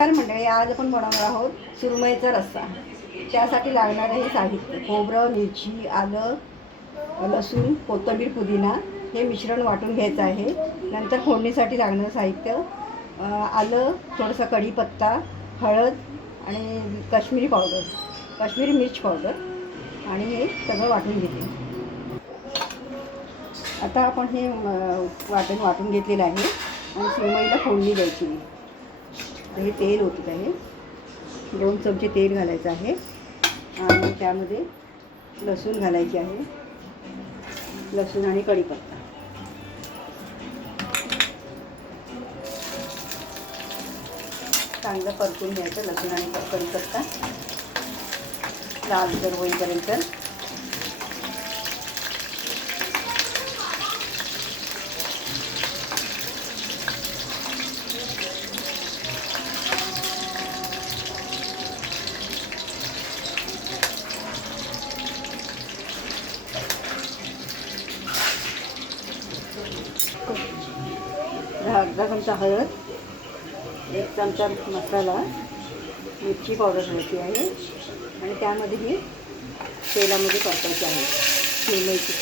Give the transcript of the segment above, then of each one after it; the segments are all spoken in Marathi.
तर मंडळी, आज आपण बनवणार आहोत सुरमईचा रस्सा. त्यासाठी लागणारं हे साहित्य: खोबरं, मिरची, आलं, लसूण, कोथिंबीर, पुदिना. हे मिश्रण वाटून घ्यायचं आहे. नंतर फोडणीसाठी लागणारं साहित्य: आलं, थोडासा कढीपत्ता, हळद आणि काश्मीरी मिर्च पावडर. आणि हे सगळं वाटून घेते. आता आपण हे वाटून घेतलेलं आहे आणि सुरमईला फोडणी द्यायची. हे तेल ओतत आहे. 2 चमचे तेल घालायचं आहे आणि त्यामध्ये लसूण घालायचे आहे. लसूण आणि कढीपत्ता. चांगलं परतून घ्यायचं. लसूण आणि कढीपत्ता लालसर होईपर्यंत. अर्धा चमचा हळद, 1 चमचा मसाला, मिरची पावडर घालायची आहे आणि त्यामध्ये ही तेलामध्ये परतायची आहे सुरमईची.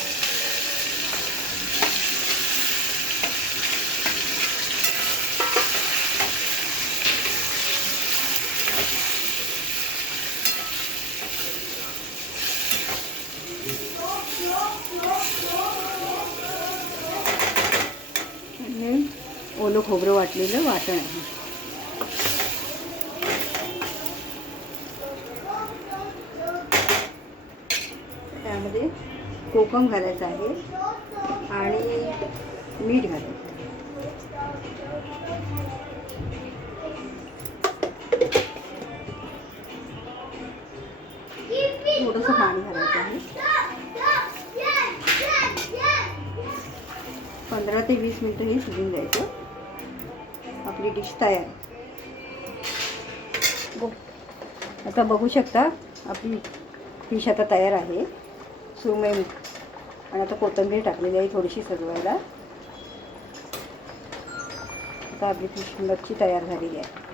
ओलं खोबरं वाटलेलं वाटण आहे. त्यामध्ये कोकम घालायचं आहे आणि मीठ घालायचं. थोडंसं पाणी घालायचं आहे. 15 ते 20 मिनिटं हे शिजून द्यायचं. आपली डिश तयार. आता बघू शकता, आपली फिश आता तयार आहे. सुरमई आणि आता कोथिंबीर टाकलेली आहे थोडीशी सजवायला. आता आपली फिश मच्छी तयार झालेली आहे.